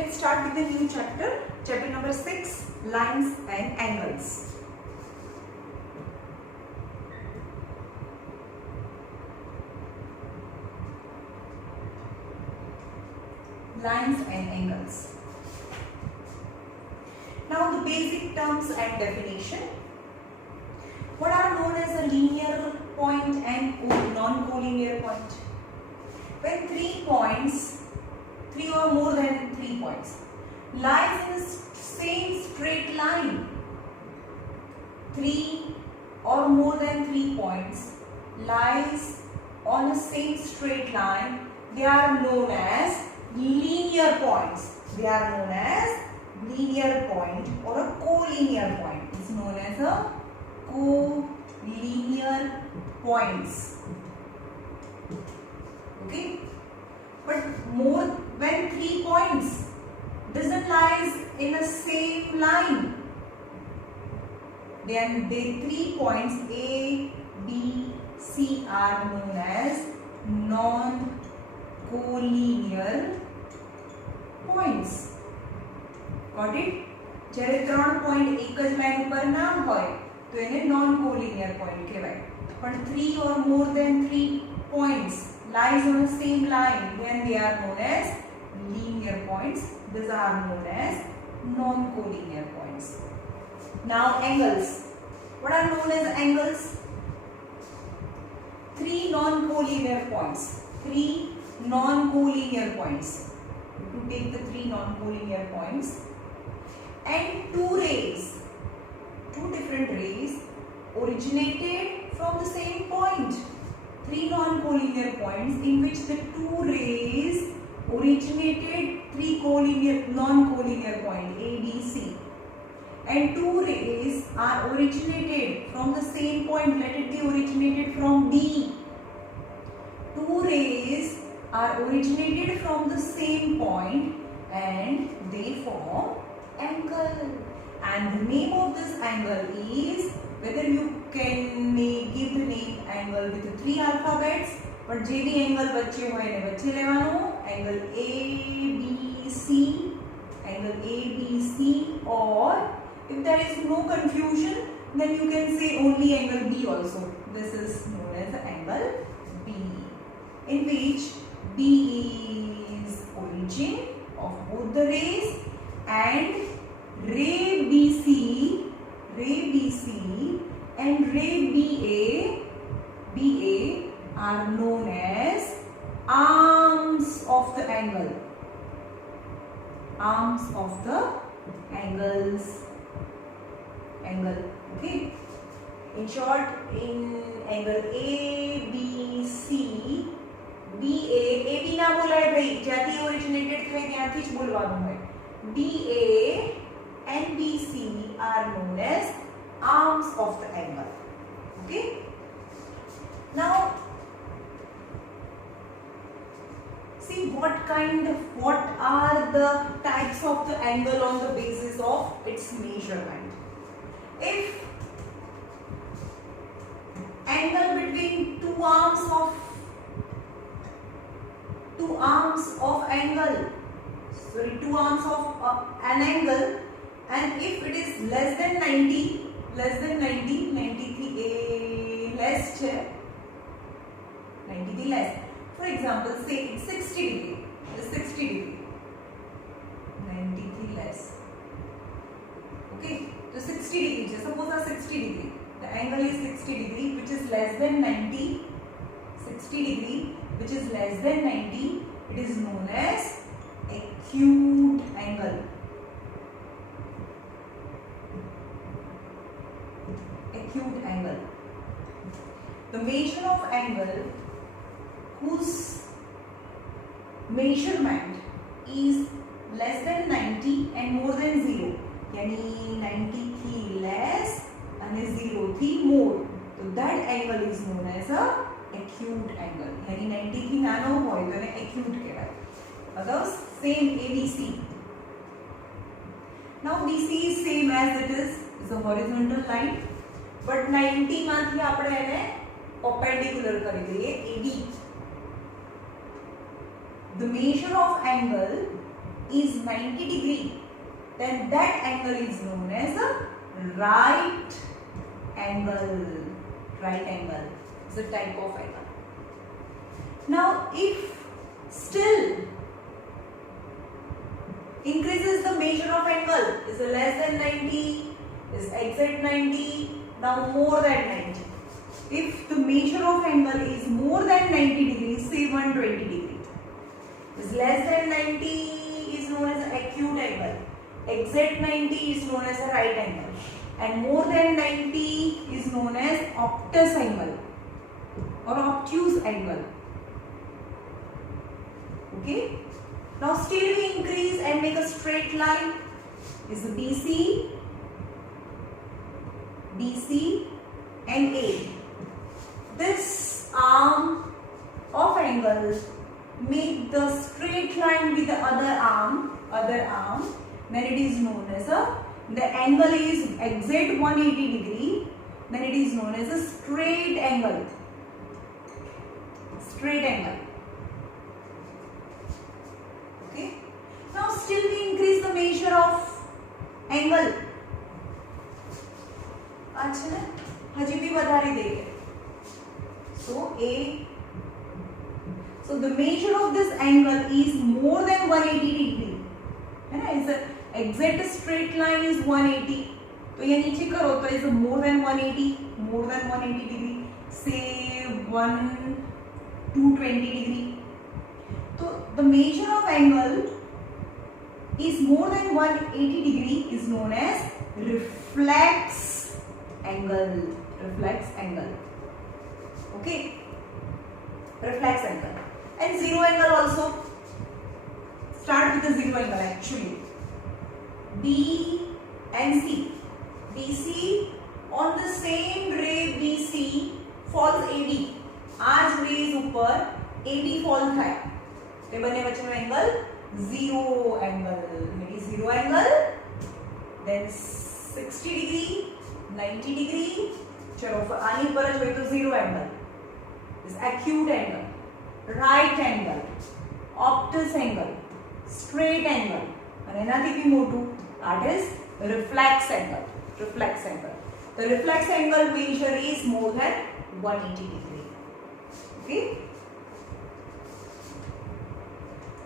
let's start with the new chapter, chapter number 6, lines and angles. Lines and angles. Now the basic terms and definition. What are known as a linear point and non-collinear point? When 3 points, 3 or more than 3 points, lies in the same straight line, 3 or more than 3 points lies on the same straight line, they are known as linear points. They are known as linear point or a collinear point. It's known as a collinear points. Okay, but more when 3 points doesn't lies in a same line, then the 3 points A, B, C are known as non-collinear points. Got it? જ્યારે 3 point એક જ line ઉપર ના હોય તો એને non collinear point કહેવાય. પણ 3 or more than 3 points lies on the same line, then they are known as linear points. These are known as non-collinear points. Now angles. What are known as angles? 3 non-collinear points. 3 non-collinear points. To take the 3 non-collinear points and 2 rays, 2 different rays originated from the same point. 3 non-collinear points in which the 2 rays originated 3 non-collinear points A, B, C, and 2 rays are originated from the same point. Let it be originated from D. 2 rays are originated from the same point and they form angle. And the name of this angle is, whether you can give the name angle with 3 alphabets, but जे भी angle बच्चे होए ने बच्चे लेवानो, angle ABC, angle ABC, or if there is no confusion, then you can say only angle B also. This is known as the angle B, in which B is origin of both the rays, and ray BC and ray BA are known as arms of the angle. Arms of the angle. Okay. In short, in angle ABC, BA, AB ना बोलाए भाई, जाती originated थे त्याथी च बोलवानो है. BA and BC are known as arms of the angle. Okay. Now, see what are the types of the angle on the basis of its measurement. If angle between two arms of an angle, and if it is less than 90 less થી less છે, 90 થી less, for example say it's 60 degree, 90 થી less. Okay, so 60 degree છે, suppose 60 degree, the angle is 60 degree which is less than 90, 60 degree which is less than 90, it is known as acute angle. Acute angle. The measure of angle whose measurement is less than 90 and more than 0, यानी 90 थी less and 0 थी more, so that angle is known as a acute angle. यानी 90 थी नानो होय तो ने acute कहेवाय. Others same ABC. Now BC is same as it is a horizontal line, but 90 માંથી આપણે એને perpendicular કરી દઈએ AB. The measure of angle is 90 degree, then that angle is known as a right angle. Right angle is a type of angle. Now if still increases the measure of angle, is less than 90, is exact 90, now more than 90. If the measure of angle is more than 90 degrees, say 120 degree, is less than 90 is known as acute angle, exact 90 is known as a right angle, and more than 90 is known as obtuse angle or obtuse angle. Okay. Now still we increase and make a straight line. Is BC, BC and A. This arm of angle make the straight line with the other arm, then it is known as the angle is exact 180 degree, then it is known as a straight angle. Straight angle. Okay. Now still we increase the measure of angle. अच्छा ना, हजी भी વધારી દઈએ. So A. So the measure of this angle is more than 180 degree. है ना? It's a exact straight line is 180. तो ये नीचे करो तो is more than 180 degree. Say 220 degree. So the measure of angle is more than 180 degree is known as reflex angle. Reflex angle. Okay. Reflex angle. And zero angle also. Start with the zero angle actually. B and C. BC on the same ray BC falls AB. आज rays ऊपर AB fall થાય. તે બંને વચ્ચેનો angle zero angle. Maybe zero angle. Then 60 degree, 90 degree. चलो आनी पर જ હોય તો zero angle. This acute angle, right angle, obtuse angle, straight angle, and एनाથી भी મોટું, that is reflex angle. Reflex angle. The reflex angle measure is more than 180 degree. Okay.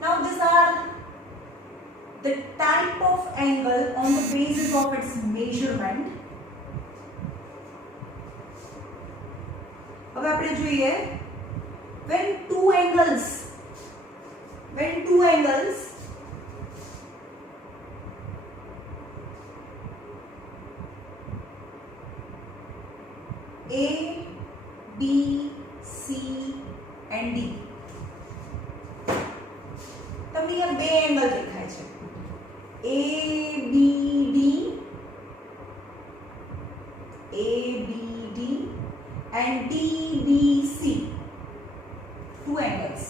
Now these are the type of angle on the basis of its measurement. अब આપણે જોઈએ when two angles A, B, C and D. તમને અહીંયા બે angle દેખાય છે A, B, D, A, B, D and D, B, C. Two angles.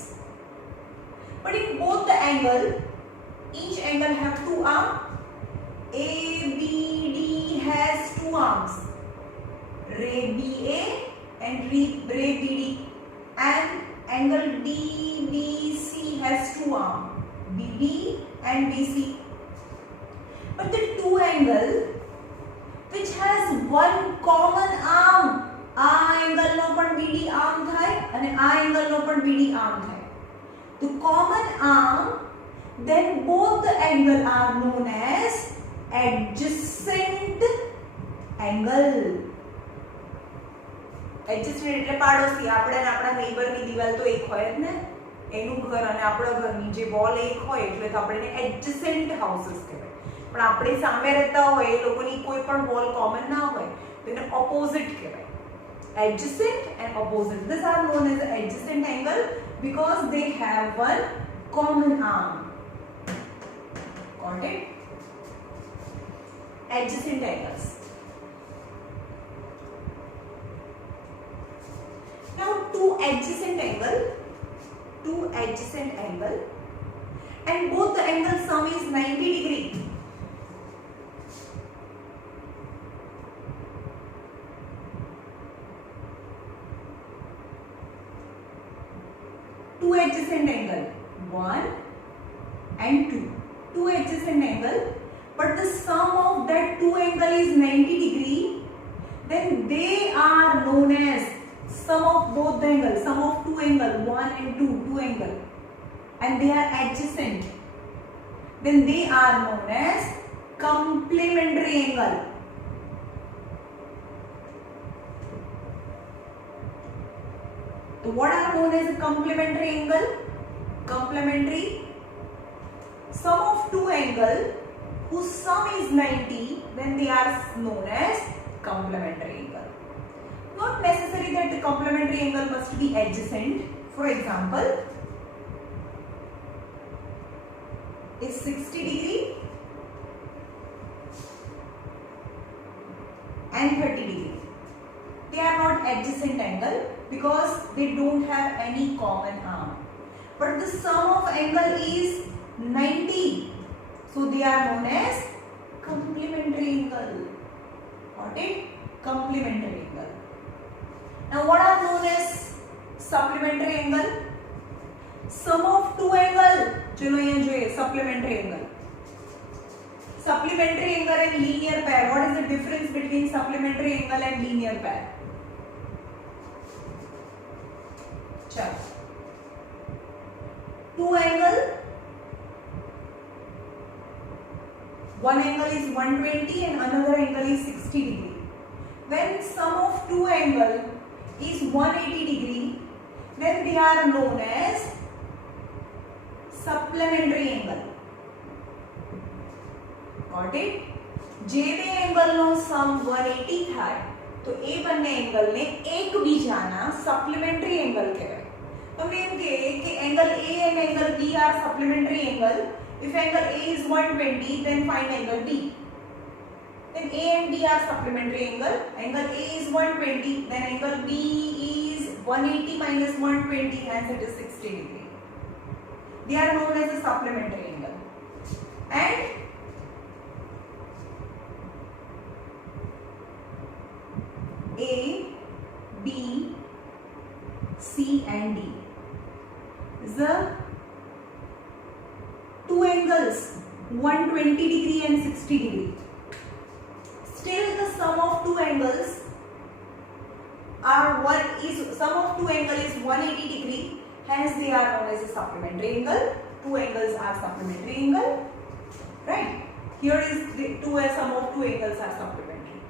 But in both the angle, each angle have two arms. A, B, D has two arms. Ray BA and ray BD, and angle DBC has two arms, BD and BC. But the two angle which has one common arm, આ angle નો પણ BD arm થાય અને આ angle નો પણ BD arm થાય. The common arm, then both the angle are known as adjacent angle. Adjustment એટલે પાડોશી. આપણે ને આપણા નેબરની દિવાલ તો એક હોય જ ને, એનું ઘર અને આપણા ઘરની જે વોલ એક હોય એટલે તો આપણે એડજસન્ટ હાઉસીસ કહેવાય. પણ આપણે સામે રહેતા હોય એ લોકોની કોઈ પણ વોલ કોમન ના હોય તો એને ઓપોઝિટ કહેવાય. Adjacent and opposite. These are known as adjacent angle because they have one common arm. Got it? Adjacent angles. Now two adjacent angle and both the angle sum is 90 degree. Two adjacent angle 1 and 2. two adjacent angle, but the sum of that two angle is 90 degree, then they are known as sum of both the angle, sum of two angle, 1 and 2 angle, and they are adjacent, then they are known as complementary angle. So what are known as a complementary angle? Complementary, sum of two angle whose sum is 90, then they are known as complementary angle. Not necessary that the complementary angle must be adjacent. For example, is 60 degree and 30 degree. They are not adjacent angle because they don't have any common arm. But the sum of angle is 90. So they are known as complementary angle. Got it? Complementary angle. Now what are known as supplementary angle? Sum of two angle. चलो यहाँ जो है supplementary angle. Supplementary angle and linear pair. What is the difference between supplementary angle and linear pair? चलो. Two angle. One angle is 120 and another angle is 60 degree. When sum of two angle is 180 degree, then they are known as supplementary angle. Got it? જે બે angle નો સમ 180 થાય તો એ બંને angle ને એકબીજાના supplementary angle કહેવાય. તમને એમ કહે કે angle A and angle B are supplementary angle. If angle A is 120, then find angle B. Then A and B are supplementary angle. Angle A is 120, then angle B is 180 minus 120, hence it is 60 degree. They are known as a supplementary angle. And A, B, C and D is the two angles 120 degree and 60 degree. Still the sum of two angles sum of two angle is 180 degree, hence they are known as a supplementary angle. Two angles are supplementary angle, right? Here is the sum of two angles are supplementary.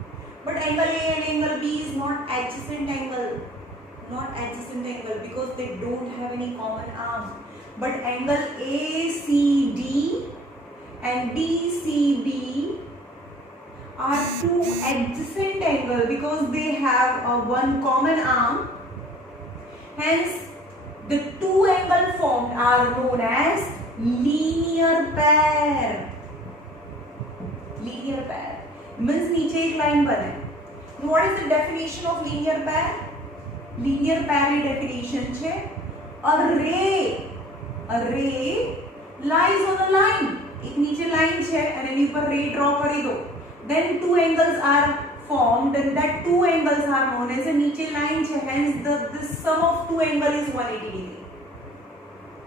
But angle A and angle B is not adjacent angle. Not adjacent angle because they don't have any common arm. But angle ACD and DCB are two adjacent angle because they have one common arm. Hence, the two angle formed are known as linear pair. Linear pair means नीचे एक line बने. What is the definition of linear pair? Linear pair की definition છે a ray lies on a line. एक नीचे line છે અને એની ઉપર ray draw કરી દો. Then two angles are formed and that two angles are known as a नीचे line છે. Hence the sum of two angle is 180 degree.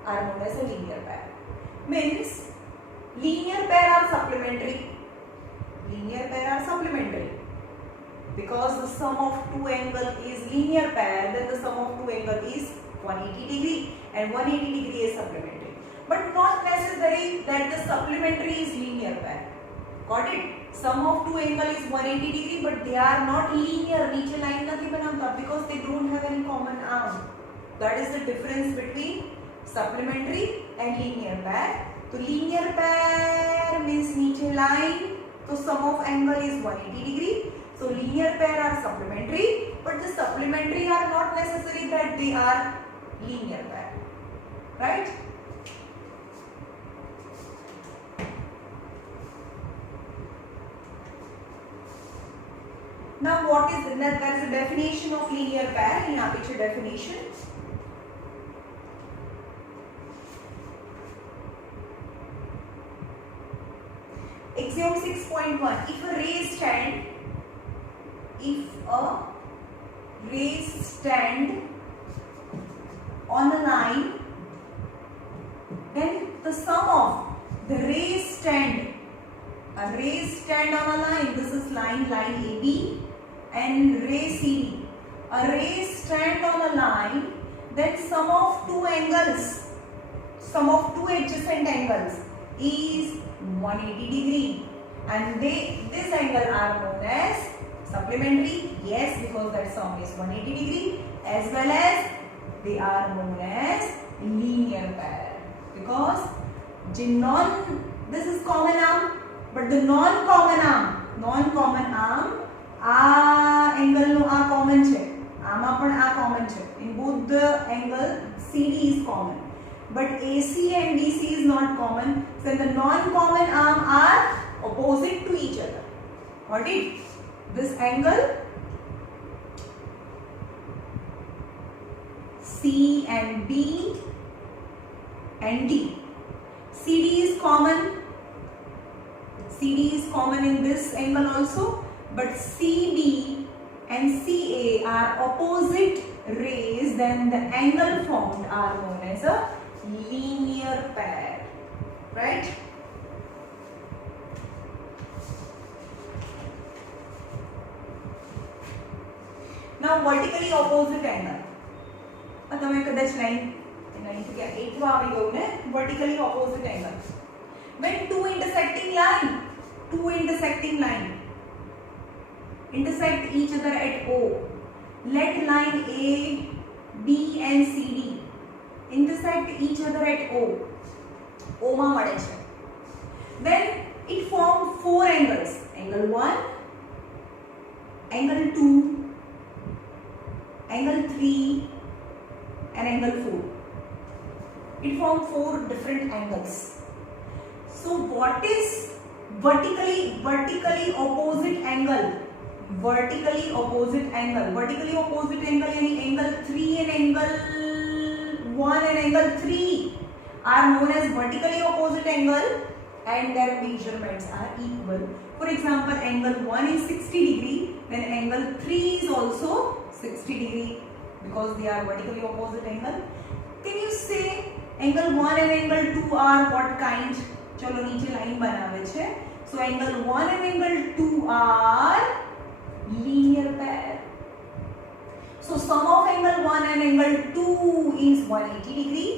Are known as a linear pair. Means linear pair are supplementary. Linear pair are supplementary. Because the sum of two angle is linear pair, then the sum of two angle is 180 degree and 180 degree is supplementary. But not necessary that the supplementary is linear pair. Got it? Sum of two angle is 180 degree, but they are not linear. नीचे line नहीं बनाता because they don't have any common arm. That is the difference between supplementary and linear pair. So linear pair means नीचे line, so sum of angle is 180 degree. So linear pair are supplementary, but the supplementary are not necessary that they are linear pair, right? Now what is that? That is the definition of linear pair. यहाँ पे है definition. Axiom 6.1. If a ray stand on a line, then the sum of the rays stand. A ray stand on a line. This is line AB and ray CD. A ray stand on a line, then sum of two angles, sum of two adjacent angles is 180 degree, and this angle are known as supplementary. Yes, because that sum is 180 degree, as well as they are known as linear pair, because this is common arm, but the non-common arm આ angle નો આ common છે, આમાં પણ આ common છે. In both the angle CD is common, but AC and DC is not common. So the non-common arm are opposite to each other. Got it? This angle C and B and D. CD is common. CD is common in this angle also, but CB and CA are opposite rays, then the angle formed are known as a linear pair, right? Now vertically opposite angle. તમે કદાચ line કે 8 માં આવી ગયું ને, vertically opposite angle. When two intersecting line intersect each other at O, let line A, B and CD intersect each other at O. O માં મળે છે. Then it form four angles. Angle 1, angle 2, angle 3 and angle 4. It form four different angles. So what is vertically opposite angle? Vertically opposite angle यानी angle 3 and angle 1 and angle 3 are known as vertically opposite angle, and their measurements are equal. For example, angle 1 is 60 degree, then angle 3 is also 60 degree, because they are vertically opposite angle. Can you say angle 1 and angle 2 are what kind? चलो नीचे line बनावे छे. So angle 1 and angle 2 are linear pair. So sum of angle 1 and angle 2 is 180 degree.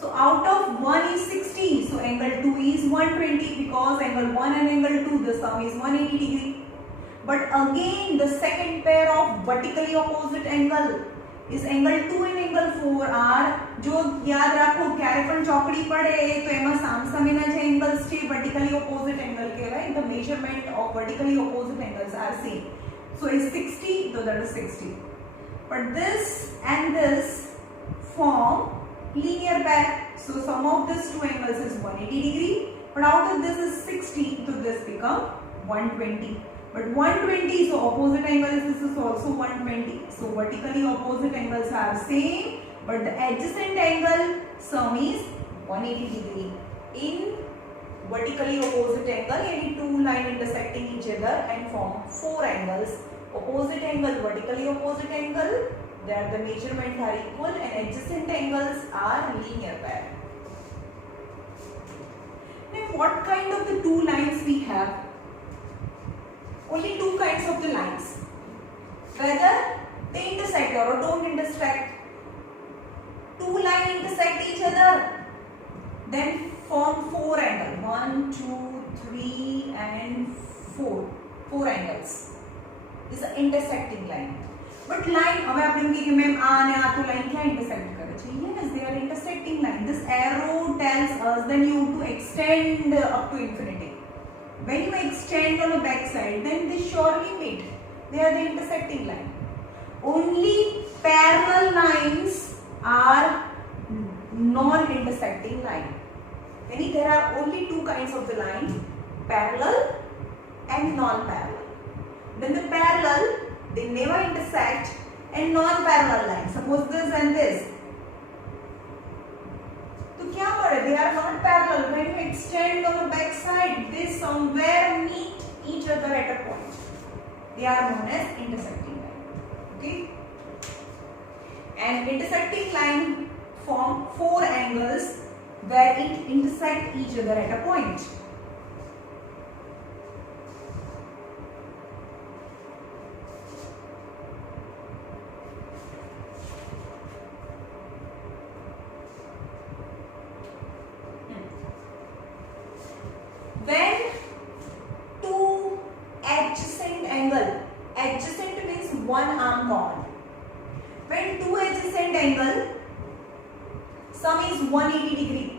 So out of 1 is 60. So angle 2 is 120, because angle 1 and angle 2 the sum is 180 degree. But again the second pair of vertically opposite angle is angle 2 and angle 4 are, जो याद रखो क्यारे पण ચોકડી પડે તો એમાં સામસામેના જે એંગલ્સ છે vertically opposite angle કહેવાય. The measurement of vertically opposite angles are same. So is 60, so that is 60. But this and this form linear pair. So sum of these two angles is 180 degree, but out of this is 60, so this become 120. But 120, so opposite angle is, this is also 120. So vertically opposite angles are same, but the adjacent angle sum is 180 degree. In vertically opposite angle, any two line intersecting each other and form four angles. Opposite angle, vertically opposite angle, there the measurements are equal, and adjacent angles are linear pair. Now what kind of the two lines we have? Only two kinds of the lines. Whether they intersect or don't intersect. Two lines intersect each other, then form four angles. 1, 2, 3 and 4. Four angles. This is an intersecting line. But line, હવે આપણે એમ કે ma'am આ અને આ તો line ક્યાં intersect કરે છે? Yes, they are intersecting line. This arrow tells us then you to extend up to infinity. When you extend on the back side, then they surely meet. They are the intersecting line. Only parallel lines are non-intersecting line. There are only two kinds of the line, parallel and non-parallel. Then the parallel, they never intersect, and non-parallel line, suppose this and this. So क्या बोले? They are not parallel. When you extend on the back side, they somewhere meet each other at a point. They are known as intersecting line. Okay. And intersecting line form four angles where it intersect each other at a point. When two adjacent angle, adjacent means one arm common. When two adjacent angle, sum is 180 degree.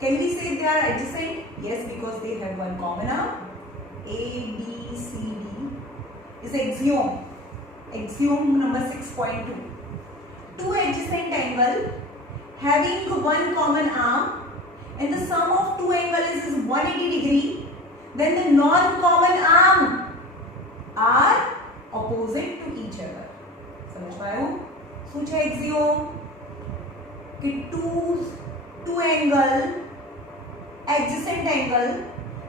Can we say they are adjacent? Yes, because they have one common arm. A, B, C, D is axiom. Axiom number 6.2. Two adjacent angle having one common arm and the sum of two angles is 180 degree, then the non-common arm are opposite to each other. समझ पाए? શું છે axiom? कि two angle, adjacent angle,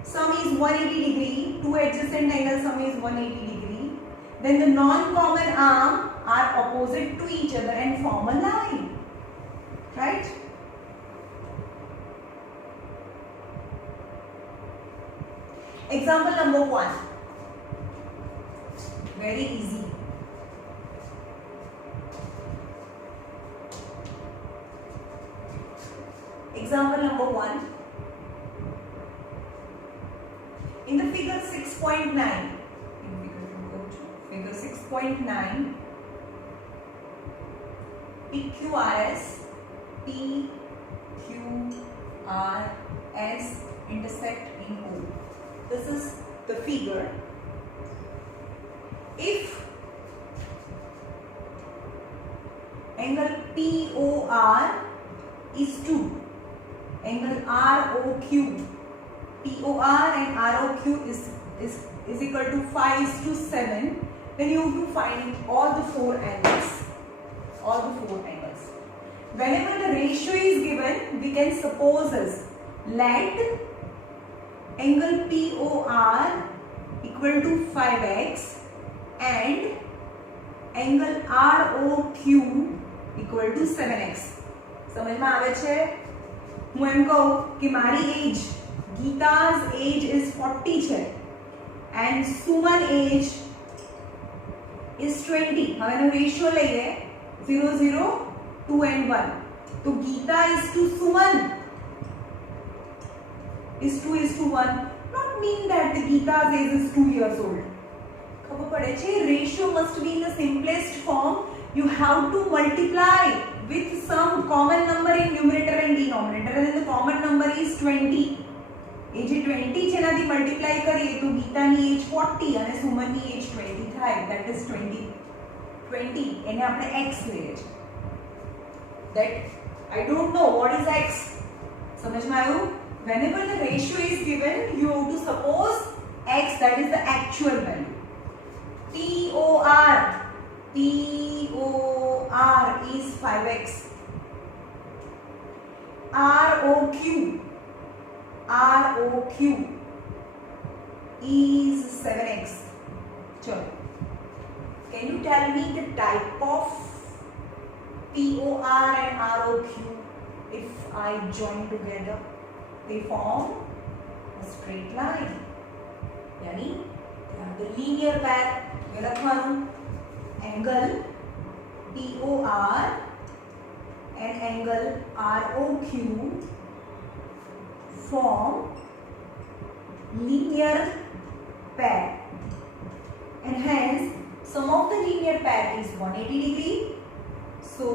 sum is 180 degree. Two adjacent angle sum is 180 degree. Then the non-common arm are opposite to each other and form a line. Right? Example number 1. Very easy. Example number 1. In the figure 6.9, figure 6.9, PQRS, PQRS intersect in O. This is the figure. If angle POR is 2, angle ROQ, POR and ROQ is equal to 5:7, then you have to find all the four angles. Whenever the ratio is given, we can suppose as let angle POR equal to 5x and angle ROQ equal to 7x. समझ में आवे छे? હું એમ કહું કે મારી એજ, ગીતા's age is 40 છે and Suman age is 20. હવે એનો રેશિયો લઈએ 0 0 2 and 1. તો Gita is to Suman is 2:1. Not mean that the Gita's age is 2 years old. ખબર પડે છે? Ratio must be in the simplest form. You have to multiply with some common number in numerator and denominator, and the common number is 20. એ જે 20 છે એનાથી multiply કરીએ તો ગીતાની એજ 40 અને સુમનની એજ 20 થાય. That is 20. એને આપણે x લઈએ છે. That I don't know what is x. સમજ માં આવ્યું? Whenever the ratio is given, you have to suppose x, that is the actual value. POR is 5x. ROQ is 7x. Chalo. Can you tell me the type of POR and ROQ if I join together? They form a straight line. यानी they are the linear pair. ये लखवानु angle POR and angle ROQ form linear pair, and hence sum of the linear pair is 180 degree. So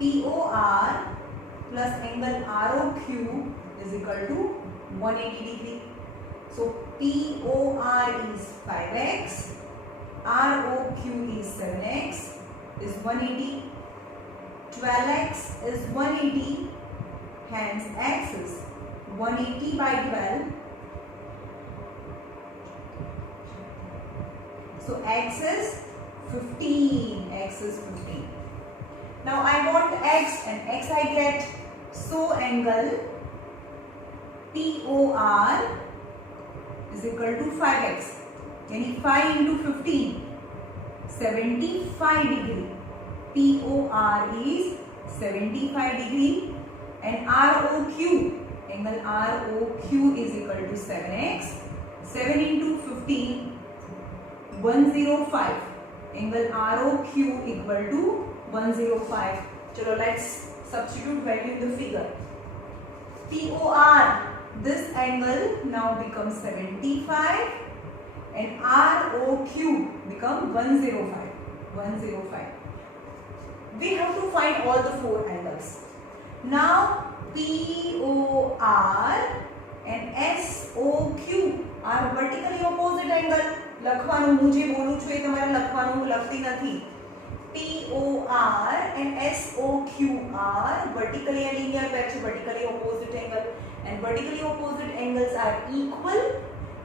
POR plus angle ROQ is equal to 180 degree. So POR is 5x, ROQ is 7x, is 180. 12x is 180, hence x is 180 by 12. So x is 15. X is 15. Now I want x, and x I get. So angle POR is equal to 5x. यानी 5 into 15, 75 degree. POR is 75 degree. and ROQ, angle ROQ is equal to 7x. 7 into 15, 105. Angle ROQ equal to 105. चलो let's substitute value in the figure. POR, this angle now becomes 75 and ROQ become 105. 105. We have to find all the four angles. Now POR and SOQ are vertically opposite angle. લખવાનું હું જે બોલું છું એ તમારે લખવાનું, હું લખતી નથી. POR and SOQ are vertically and linear pair છે, vertically opposite angle, and vertically opposite angles are equal.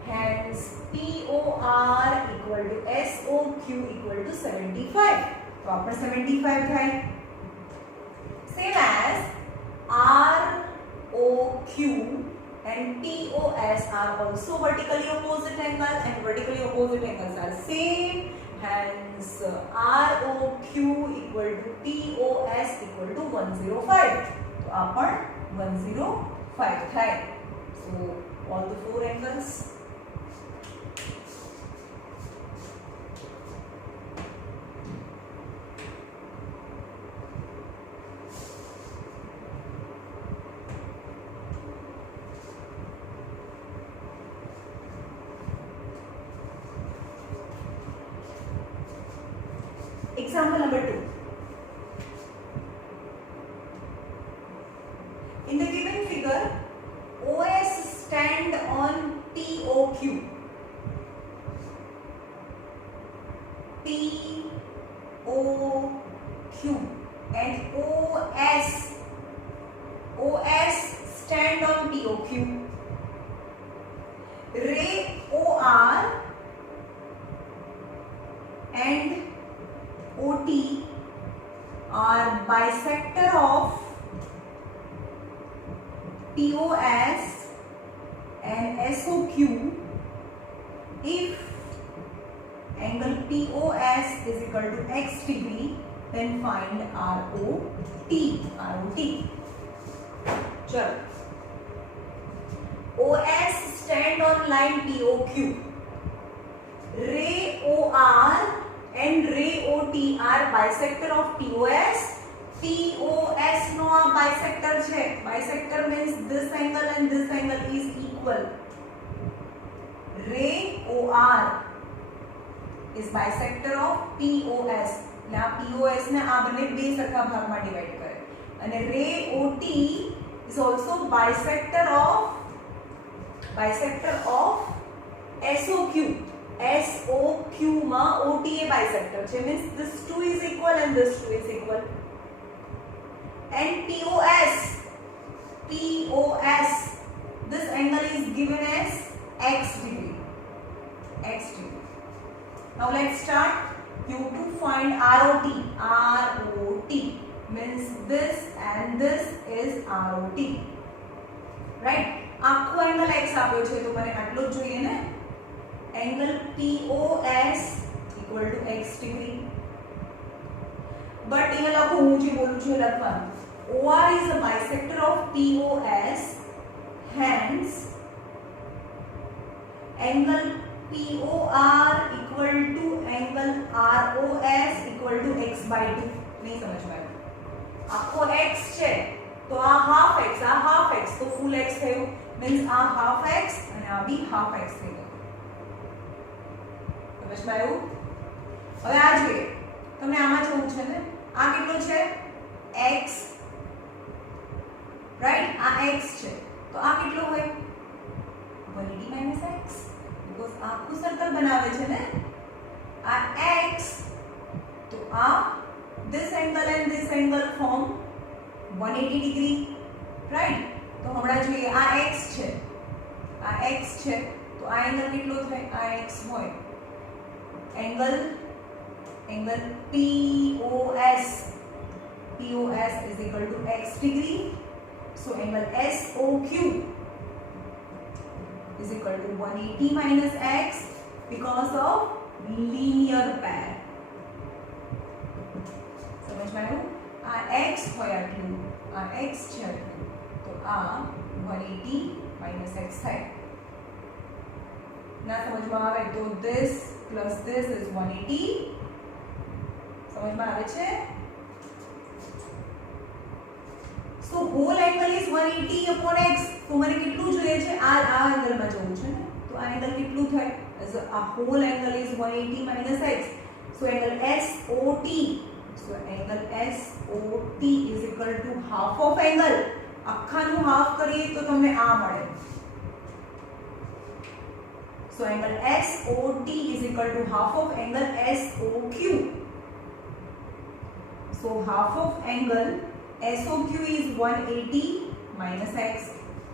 Hence POR equal to SOQ equal to 75. તો આપણે 75 થાય. Same as ROQ and POS are also vertically opposite angle, and vertically opposite angles are same. Hence ROQ equal to POS equal to 105. So આ પણ 105 થાય. So all the four angles. Example number 2. In the given figure, OS stand on POQ. POQ and OS stand on POQ. Ray OR and OT are bisector of POS and SOQ if angle POS is equal to x degree, then find ROT. चलो, OS stand on line POQ. Ray OR and ray OT are bisector of POS. POS no a bisector છે. Bisector means this angle and this angle is equal. Ray OR is bisector of POS. ના POS ને આ બંને બે સરખા ભાગમાં divide કરે. અને ray OT is also bisector of SOQ. SOQ માં OTA bisector છે, means this two is equal and this two is equal. And POS, this angle is given as x degree. Now let's start. You to find ROT. ROT means this and this is ROT. Right? આખો angle x આપ્યો છે તો મને આટલો જ જોઈએ ને. Angle POS equal to x degree. But અહીંયા લખો, હું જે બોલું છું લખવાનું. OR is a bisector of POS. Hence angle POR equal to angle ROS equal to x by 2. नहीं समझ में आया. આખો x છે તો આ half x તો full x થયું. means આ half x અને આ બી half x થઈ ગયું. સમજ માં આવ્યું? હવે આ જોઈએ, તમને આમાં જોવું છે ને, આ કેટલો છે x, રાઈટ? આ x છે તો આ કેટલો હોય 180 - x, બીકોઝ આખું સર્કલ બનાવે છે ને આ x, તો આ this angle and this angle form 180 degree, right? તો હમણાં જોઈએ, આ x છે તો આ એંગલ કેટલો થાય? આ x હોય, angle POS is equal to x degree. So angle SOQ is equal to 180 minus x because of linear pair. समझ में आया? आ આ x હોય આટલું, આ x છે આટલું, તો આ 180 minus x થાય. ના સમજમાં આવે તો this plus this is 180. સમજમાં આવે છે? So whole angle is 180 upon x. તો મને કેટલું જોઈએ છે? આ એંગલમાં જવું છે ને, તો આ એંગલ કેટલું થાય? આ whole angle is 180 minus x. So angle SOT. So angle SOT is equal to half of angle. આખાનું હાફ કરીએ તો તમને આ મળે. So angle SOT is equal to half of angle SOQ. So half of angle SOQ is 180 minus x.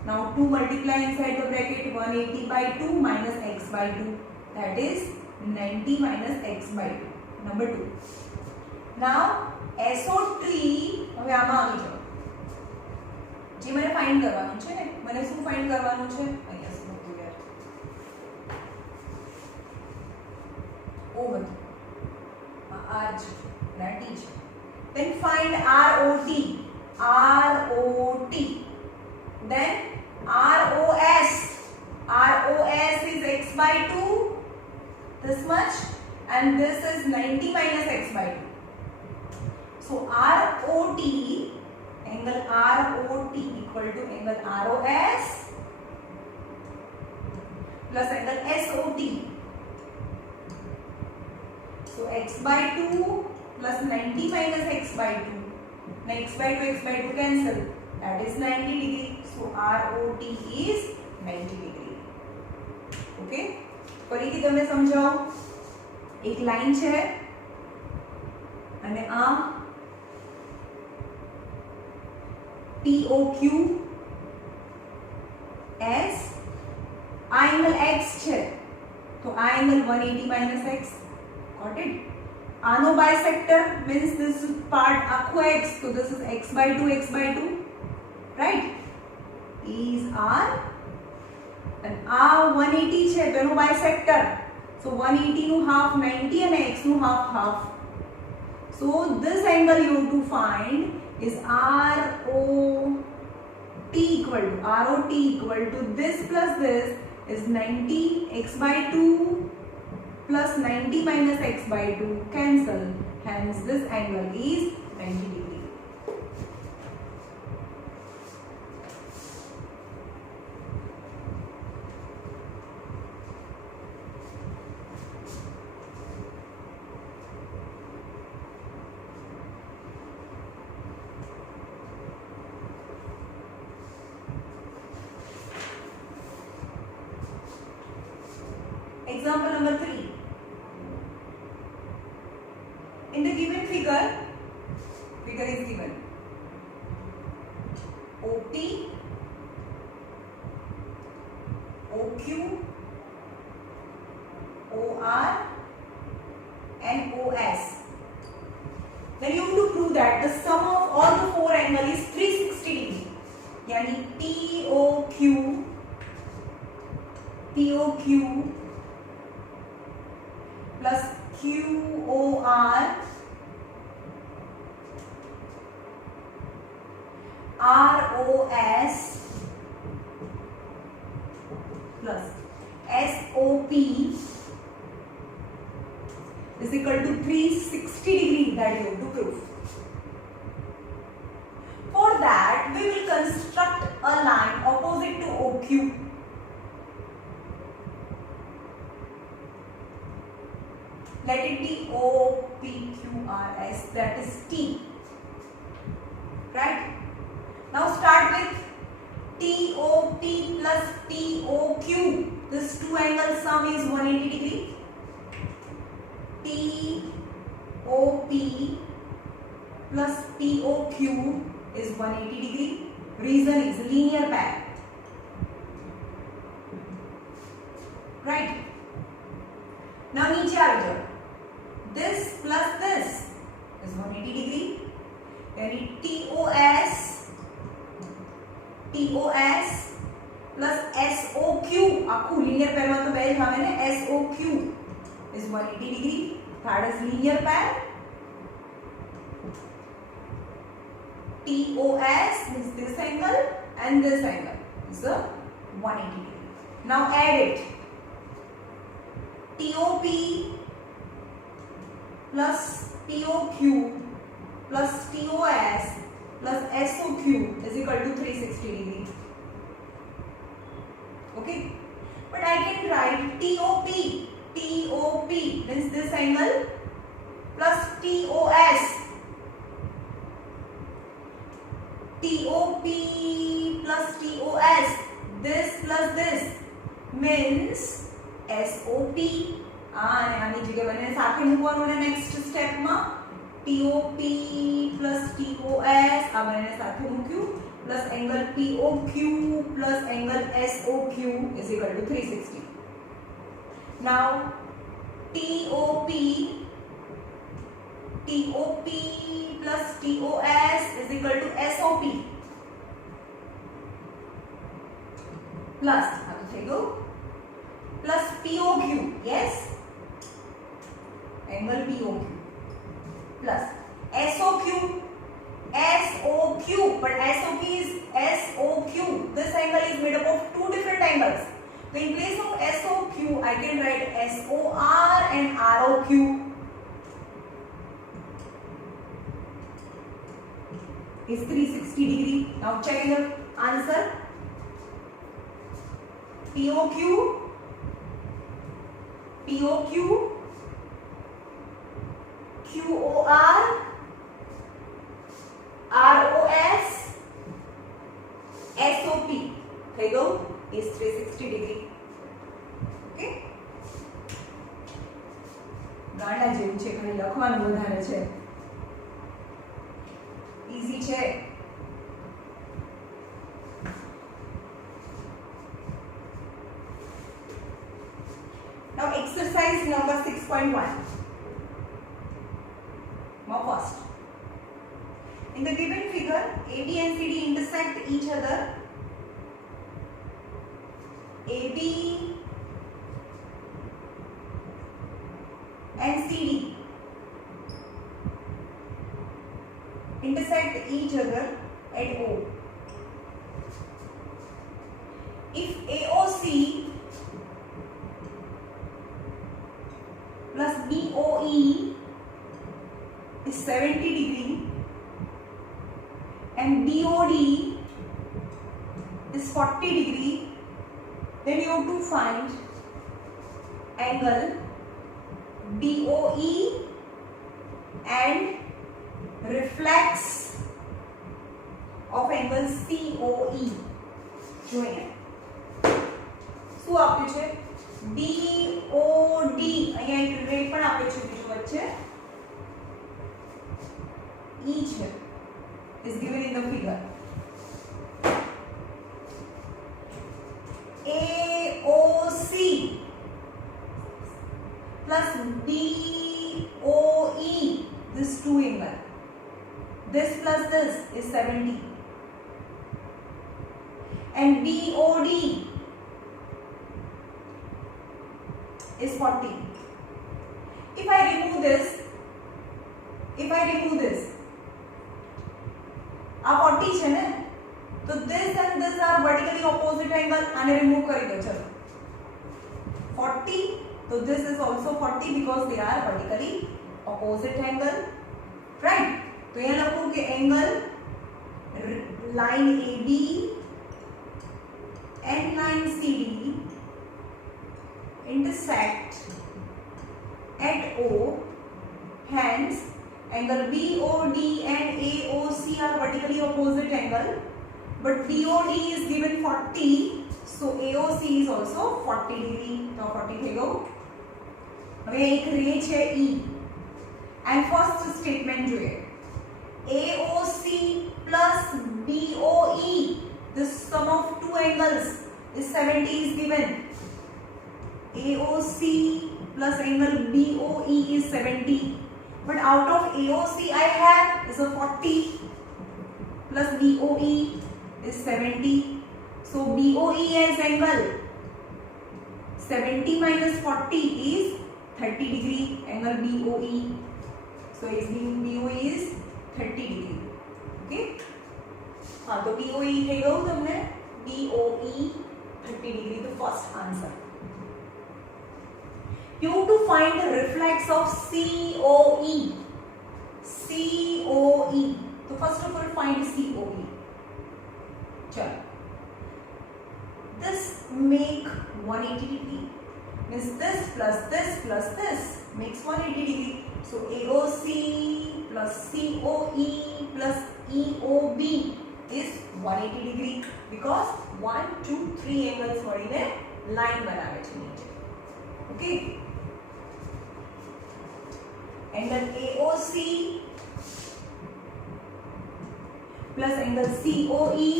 Now 2 multiply inside the bracket, 180 by 2 minus x by 2. That is 90 minus x by 2. Number 2. Now SOT હવે આમાં આવી જાઓ. જે મને find કરવાનું છે ને, મને શું ફાઇન્ડ કરવાનું છે? અહીંયા શું હતું યાર? ઓ હતું. આ r છે, ના t છે. Then find ROT. ROT. Then ROS. ROS is x by 2. This much. And this is 90 minus x by 2. So ROT, angle ROT equal to angle ROS plus angle SOT. So x by 2 plus 90 minus x by 2. Now x by 2 cancel. That is 90 degree. So ROT is 90 degree. Okay? ફરીથી તમને સમજાવો. એક line છે અને આ POQ S. આ angle x છે તો આ angle 180 minus x. Got it? આનો બાયસેક્ટર means this part આખો x, so this is x by 2, right? Is R and આ 180 છે તો એનો બાયસેક્ટર, so 180 નું half 90 અને x નું half. So this angle you have to find is ROT equal to this plus this is 90 x by 2 plus 90 minus x by 2 cancel. Hence this angle is 90 degree. Example number 3. In the given figure is given OP, OQ, OR and OS. Then you have to prove that the sum of all the four angles is 360 degree. Yani POQ plus QOR ROS plus SOP is equal to 360 degree. That you have to prove. For that we will construct a line opposite to OQ. Let it be OPQRS, that is T. Right? Now start with TOP plus TOQ. This two angle sum is 180 degree. TOP plus TOQ is 180 degree. Reason is linear pair. Right? Now नीचे आ जाओ. This plus this is 180 degree. यानी TOS plus SOQ आपको linear pair में तो पहले था मैंने SOQ is 180 degree. Third is linear pair. TOS means this angle and this angle is a 180 degree. Now add it. TOP plus POQ plus TOS plus SOQ is equal to 360 degree. Okay, but I can write TOP means this angle plus TOS. TOP plus TOS, this plus this means SOP. અને આની જગ્યાએ બંને સાથે મૂકવાનું ને next step માં TOP plus TOS આ બંને સાથે મૂક્યું plus angle POQ plus angle SOQ is equal to 360. Now TOP plus TOS is equal to SOP plus plus POQ, yes, angle POQ plus SOQ, but SOP is SOQ. This angle is made up of two different angles. So in place of SOQ, I can write SOR and ROQ. Is 360 degree. Now check the answer. POQ, QOR, ROS, SOP. થઈ ગયું is 360 degree. Okay. ગાંડા જેવું છે, ખાલી લખવાનું વધારે છે. Easy છે. Now exercise number 6.1. Now first, in the given figure, AB and CD intersect each other. AB and CD intersect each other at O. If AOC plus BOE is 70 degree and BOD is 40 degree, then you have to find angle BOE and reflex of angle COE. જોઈએ શું આપ્યું છે BOD, અહીંયા એક રે પણ આપે છે બીજું વચ્ચે E છે, is given in the figure. AOC plus BOE, this two angle, this plus this is 70 and BOD is 40. If I remove this, આ 40 છે ને, તો this and this are vertically opposite angle, આને remove કરી દો. ચલો 40, so this is also 40 because they are vertically opposite angle, right? तो यहाँ लखूँ कि angle line AB and line CD intersect at O, hence angle BOD and AOC are vertically opposite angle, but BOD is given 40, so AOC is also 40 degree. Now 40 થઈ ગયું. હવે એક રે છે E and first statement જોઈએ. AOC plus BOE, the sum of two angles is 70 is given. AOC plus angle BOE is 70, but out of AOC I have is a 40 plus BOE is 70, so BOE as angle 70 minus 40 is 30 degree angle BOE, so is BOE is 30 degree. Okay, हाँ तो BOE થઈ ગયું તમને BOE 30 degree the first answer. You have to find the reflex of COE. COE. So first of all find COE. चलो. This make 180 degree. Means this plus this makes 180 degree. So AOC plus COE plus EOB is 180 degree because 1, 2, 3 angles મળીને line બનાવે છે નીચે. Okay. Angle AOC plus angle COE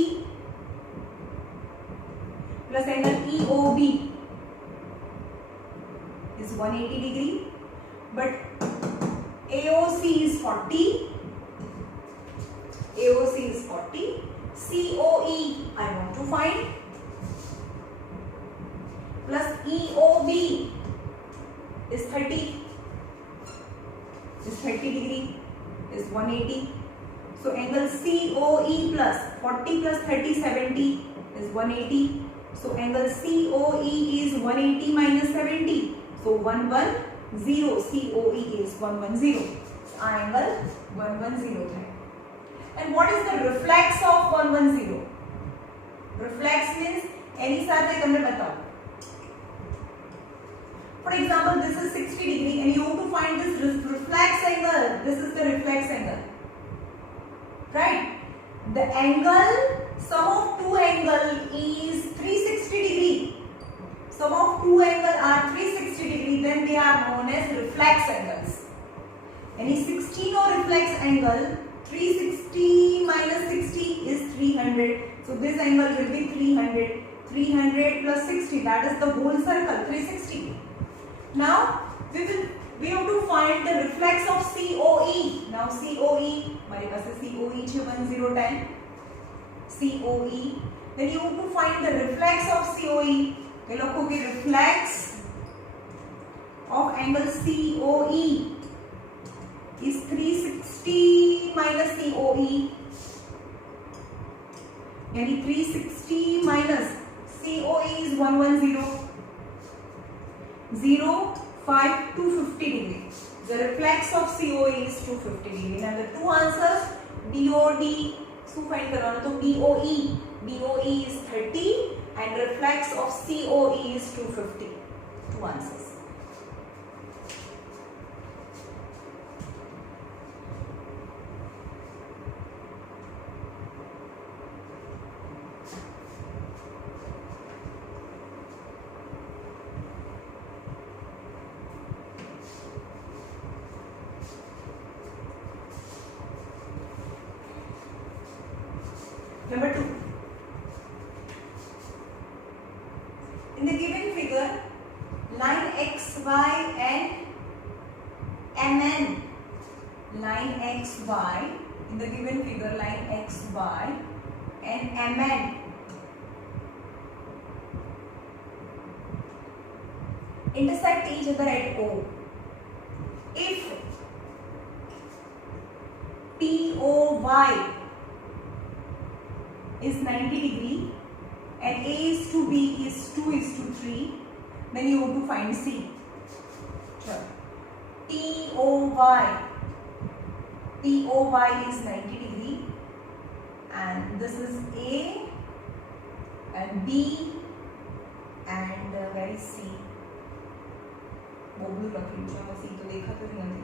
plus angle EOB is 180 degree, but AOC is 40. AOC is 40. COE I want to find plus EOB is 30. Is 30 degree is 180. So angle COE plus 40 plus 30 70 is 180. So angle COE is 180 minus 70. So 110. COE is 110. Our angle 110 है. And what is the reflex of 110? Reflex means any સાથે તમને બતાવો. For example, this is 60 degree and you have to find this reflex angle. This is the reflex angle. Right? The angle, sum of two angle is 360 degree. Sum of two angle are 360 degree, then they are known as reflex angles. Any 60 no reflex angle, 360 minus 60 is 300. So this angle will be 300. 300 plus 60, that is the whole circle, 360. Now we have to find the reflex of COE. Now COE, हमारे पास COE છે 1010. COE. Then you have to find the reflex of COE. ये लोगों की reflex of angle COE is 360 minus COE. यानी 360 minus COE is 110. 0, 5, 250 degree. The reflex of COE is 250 degree. Now the two answers DOD. So find करवाना तो BOE. BOE is 30 and reflex of COE is 250. Two answers. Number 2. In the given figure, line XY and MN. Line XY. In the given figure, line XY and MN. Intersect each other at O. If POY is 90 degree and A is to B is 2:3, then you have to find C. Sure. POY is 90 degree and this is A and B and where is C? બોબલું લખ્યું છે C તો દેખાતું જ નથી.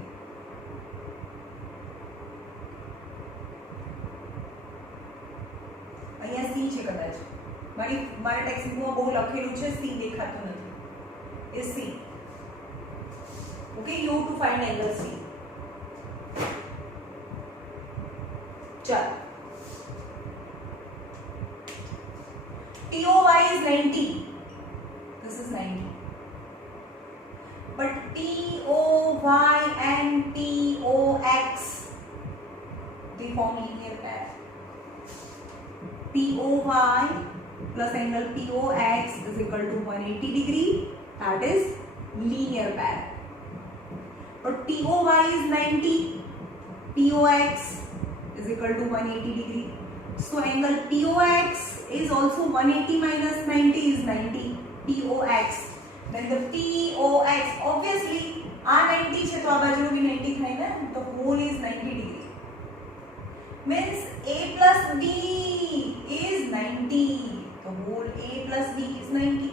અહીંયા C છે કદાચ. મારા ટેક્સ્ટબુકમાં બહુ લખેલું છે C દેખાતું નથી. Is C. Okay, you have to find angle C. चल. POY is 90. This is 90. But POY and POX, they form linear pair. POY plus angle POX is equal to 180 degree. That is linear pair. But POY is 90. POX is equal to 180 degree. So angle POX is also 180 minus 90 is 90. POX. Then the POX, obviously, આ 90 છે તો આ બાજુ બી 90 થાય ને, the whole is 90 degree. Means A plus B is 90. The whole A plus B is 90.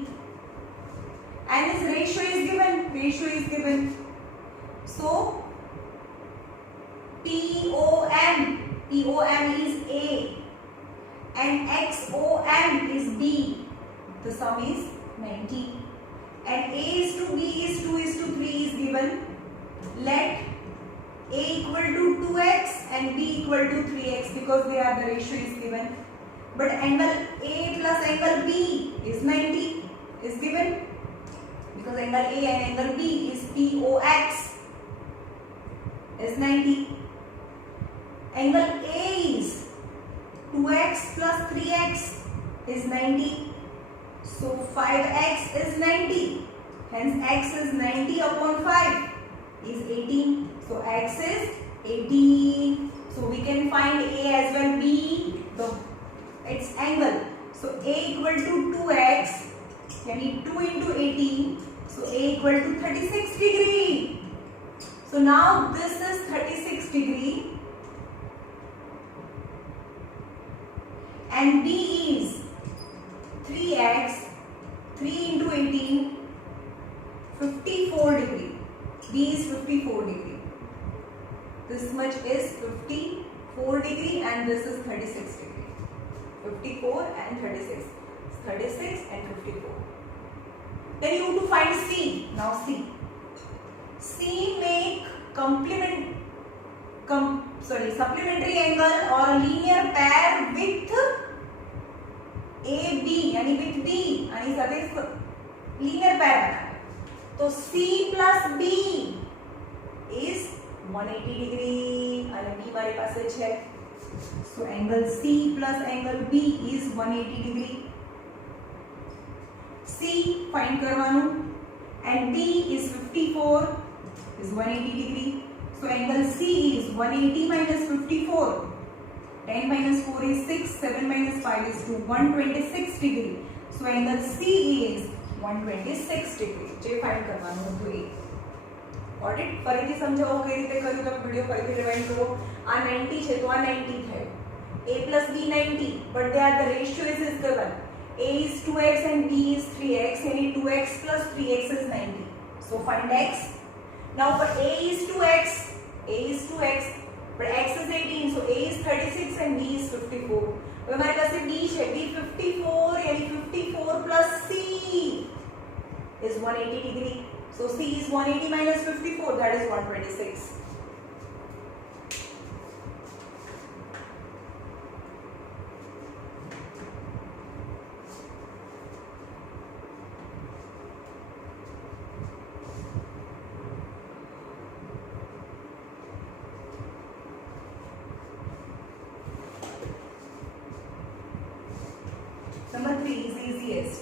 And its ratio is given. Ratio is given. So POM is A and XOM is B. The sum is 90. And A is to B is 2 is to 3 is given. Let A equal to 2x and B equal to 3x because they are the ratio is given. But angle A plus angle B is 90 is given because angle A and angle B is POX is 90. Angle A is 2x plus 3x is 90. So 5x is 90. Hence x is 90 upon 5 is 18. So x is 18. So we can find A as well B, its angle. So A equal to 2x, yani 2 into 18. So A equal to 36 degree. So now this is 36 degree. And B is 3x, 3 into 18, 54 degree. B is 54 degree. This much is 54 degree and this is 36 degree. 54 and 36. 36 and 54. Then you have to find C. Now C. C make supplementary angle or a linear pair with AB यानी with B यानी साथे linear pair बनाए. तो C plus B is 180 degree અને B મારી પાસે છે. So angle C plus angle B is 180 degree. C find કરવાનું and B is 54 is 180 degree. So angle C is 180 minus 54. 10 minus 4 is 6, 7 minus 5 is 2, 126 degree. So angle C is 126 degree. જે find કરવાનું હતું એ. Got it? ફરીથી સમજાવો કઈ રીતે કર્યું તમે વિડિયો ફરીથી રિવાઇન્ડ કરો. આ 90 છે તો આ 90 થયો. A plus B 90, but they are the ratio is given. A is 2x and B is 3x, and 2x plus 3x is 90. So find x. Now for A is 2x, but x is 18, so A is 36 and B is 54. હવે મારી પાસે B છે, B 54 यानी 54 plus C is 180 degree. So C is 180 minus 54, that is 126. Number 3 is easiest.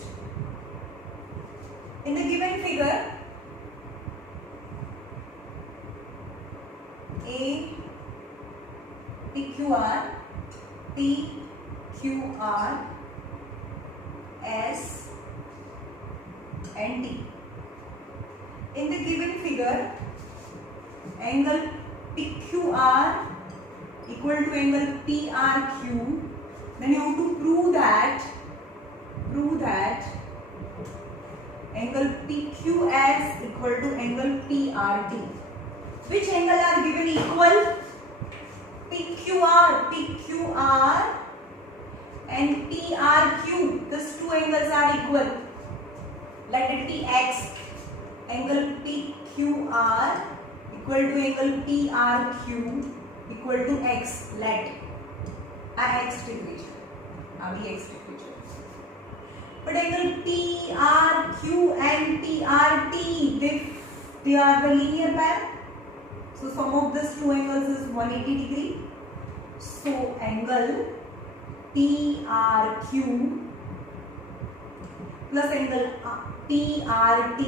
In the given figure, A, PQR, S and T. In the given figure, angle PQR equal to angle PRQ. Then you have to prove that angle PQS equal to angle PRT. Which angle are given equal? PQR and PRQ. These two angles are equal. Let it be X. Angle PQR equal to angle PRQ equal to X. Let X degree. X degree. But angle PRQ and PRT, they are the linear pair. So sum of these two angles is 180 degree. So angle PRQ plus angle PRT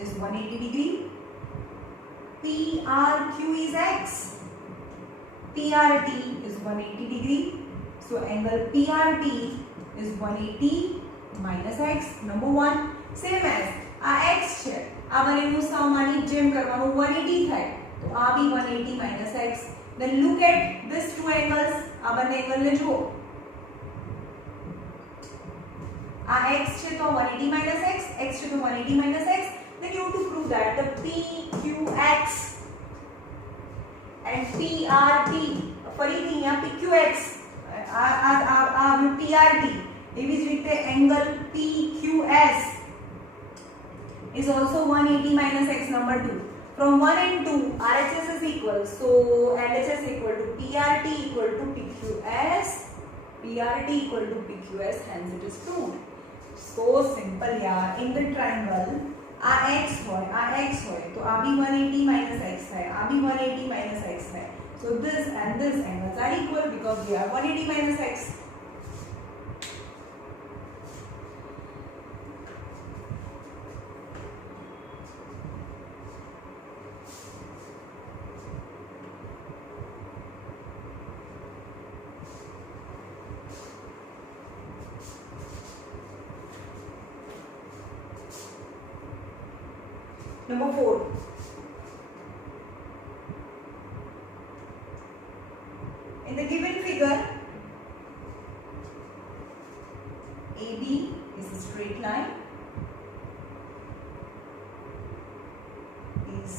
is 180 degree. PRQ is X. PRT is 180 degree. So angle PRT is 180 minus x. Number 1. Same as આ x છે, આ બંનેનું સામાન્ય જેમ કરવાનું 180 થાય તો આ બી 180 minus x. Then look at these two angles. આ બંને એંગલ ને જુઓ, આ x છે તો 180 minus x, x છે તો 180 minus x. Then you have to prove that the PQX and PRT, ફરીથી અહીંયા PQX આ PRT, એવી જ રીતે angle PQS is also 180 minus x. Number 2. From 1 and 2, RHS is equal. So LHS equal to PRT equal to PQS. PRT equal to PQS. Hence it is proved. So simple, yeah. In the triangle, આ x હોય તો આ બી 180 minus x થાય, આ બી 180 minus x થાય. So this and this angles are equal because they are 180 minus x. Number 4. In the given figure, AB is a straight line, is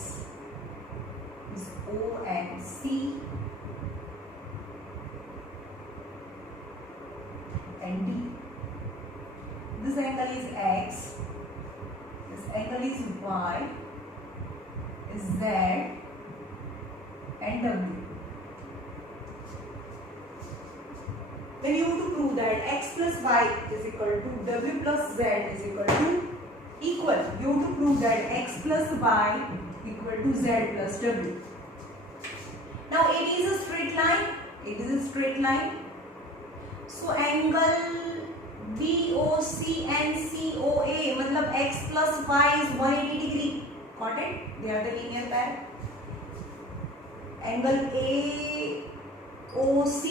O and C, and D. This angle is X, this angle is Y, is Z and W. Then you have to prove that x plus y is equal to w plus z is equal to equal. You have to prove that x plus y equal to z plus w. Now it is a straight line. It is a straight line. So angle BOC and COA, मतलब x plus y is 180 degree. Got it? They are the linear pair. Angle AOC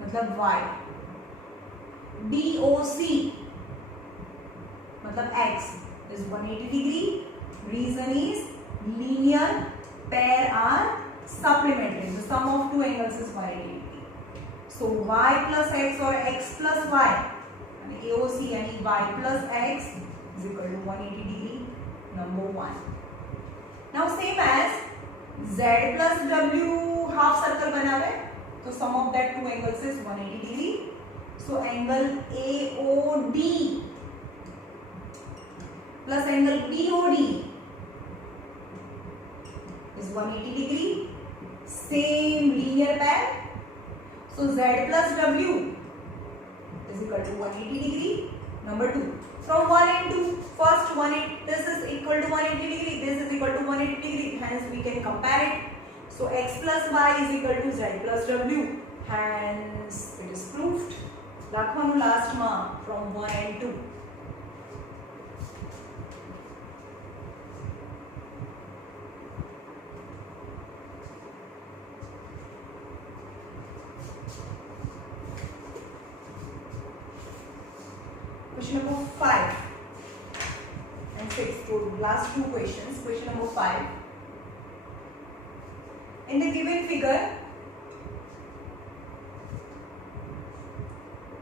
मतलब y, BOC मतलब x is 180 degree. Reason is linear pair are supplementary. The sum of two angles is 180 degree. So y plus x or x plus y and AOC and y plus x is equal to 180 degree. Number 1. Now same as z plus w half circle बनावे, so sum of that two angles is 180 degree. So angle AOD plus angle BOD is 180 degree. Same linear pair. So z plus w is equal to 180 degree. Number 2. From 1 and 2, first 180, this is equal to 180 degree, this is equal to 180 degree. Hence we can compare it. So x plus y is equal to z plus w. Hence it is proved. Lakhwanu last mark from 1 and 2. Question number 5 and 6. So last two questions. Question number 5. In the given figure,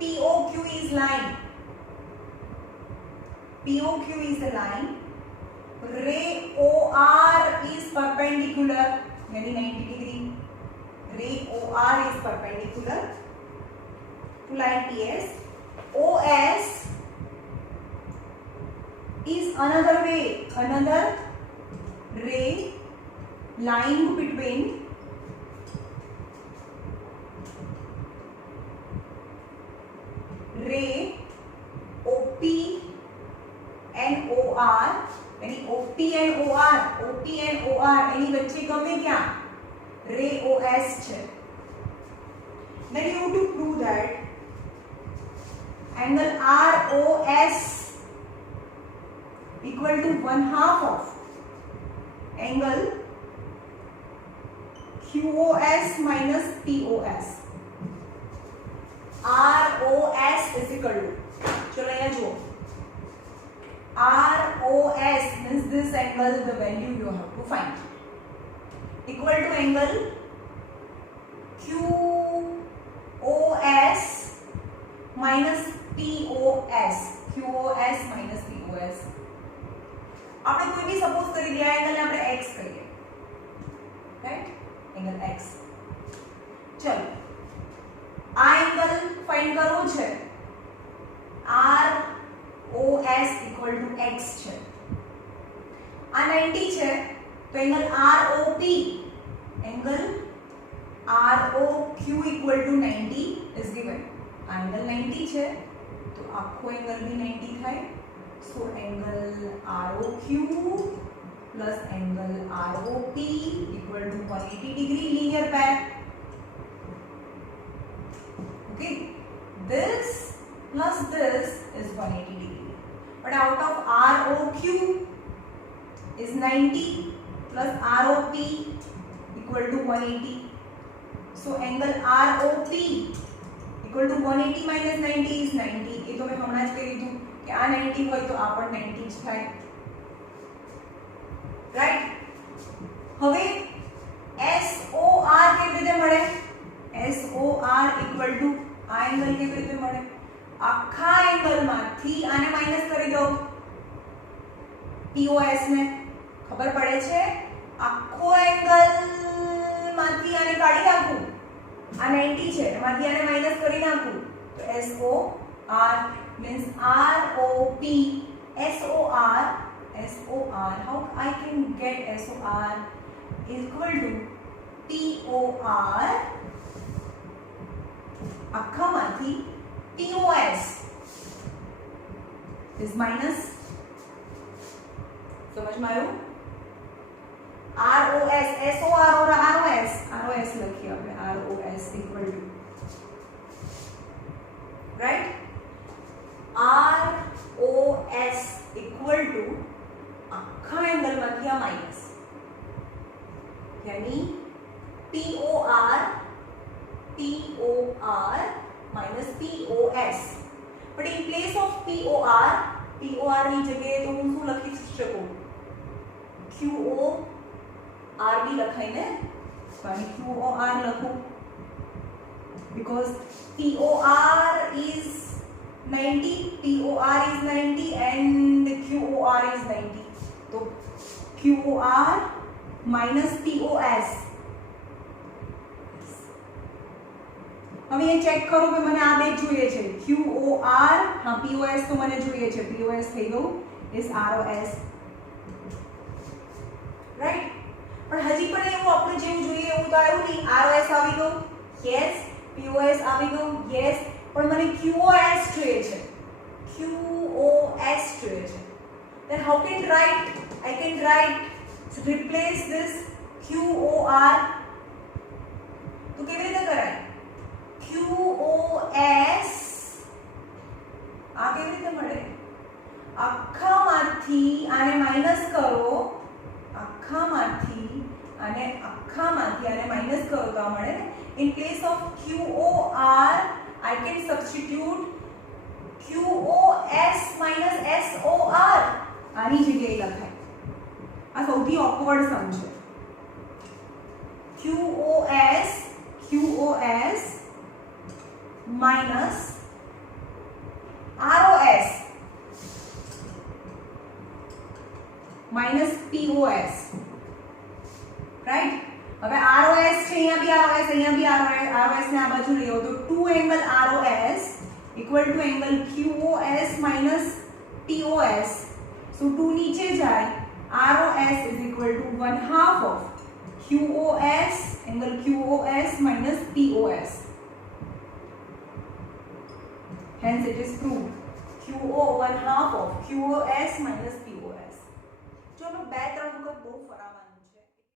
POQ is line. POQ is a line. Ray OR is perpendicular, यानी 90 degree. Ray OR is perpendicular to line PS. OS is another ray lying between ray OP and OR, यानी OP and OR એની વચ્ચે ગમે ત્યાં ray OS છે. Then you have to prove that angle ROS equal to 1/2 of angle QoS minus PoS. ROS is equal to, चलो यहाँ जो ROS means this angle, the value you have to find, equal to angle QoS minus PoS. QoS minus PoS. આપણે કોઈ भी suppose કરી દઈએ આ angle ને આપણે x કહીએ, રાઈટ? Angle x. ચલો આ એંગલ ફાઇન્ડ કરવો છે. ROS equal to x છે. આ 90 છે તો angle ROP, angle ROQ equal to 90 is given. આ એંગલ 90 છે તો આખો એંગલ બી 90 થાય. So angle ROQ plus angle ROP equal to 180 degree linear pair. Okay, this plus this is 180 degree. But out of ROQ is 90 plus ROP equal to 180. So angle ROP equal to 180 minus 90 is 90. ये तो मैं हमने आज कही थी कि आ 90 હોય તો આ પણ 90 જ થાય, રાઈટ? હવે SOR કેવી રીતે મળે? SOR equal to આ એંગલ કેવી રીતે મળે? આખા એંગલ માંથી આને માઈનસ કરી દો, POS ને ખબર પડે છે. આખો એંગલ માંથી આને કાઢી નાખું, આ 90 છે એમાંથી આને માઈનસ કરી નાખું તો SOR means ROP. SOR, how I can get SOR equal to POR આખા માંથી POS is minus, समझ में आयो? ROS, SOR और ROS लिखिए आपने. ROS equal to, right? ROS equal to आखा एंगल માંથી આ માઈનસ, यानी POR minus POS. But in place of POR ની જગ્યાએ તો હું શું લખી શકું? QOR બી લખાય ને, તો અહીં QOR લખું because POR is 90, POR is 90 and QOR is 90. So QOR minus POS. હવે એ ચેક કરો કે મને આ બે જોઈએ છે. QOR, હા POS તો મને જોઈએ છે. POS થઈ ગયું is ROS. રાઈટ? પણ હજી પણ એવું આપણે જેવું જોઈએ એવું તો આવ્યું નહીં. ROS આવી ગયું, યસ. POS આવી ગયું, યસ. પણ મને QoS જોઈએ છે. QoS જોઈએ છે. Then how can I write? I can write, replace this QOR. તો કેવી રીતે કરાય? QoS આ કેવી રીતે મળે? આખામાંથી આને માઈનસ કરો, આખામાંથી આને માઈનસ કરો તો આ મળે. In place of QOR I can substitute QoS minus SOR. આની જગ્યાએ લખાય. આ સૌથી ઓકવર્ડ સમ છે. QoS minus ROS minus POS. Right? હવે ROS છે, અહીંયા બી ROS, અહીંયા બી ROS ને આ બાજુ લઈ આવો તો 2 angle ROS equal to angle QoS minus POS. So 2 નીચે જાય, ROS is equal to 1/2 of QoS, angle QoS minus POS. Hence it is proved. QO 1/2 of QoS minus POS. ચલો બે ત્રણ વખત બહુ ફરાવા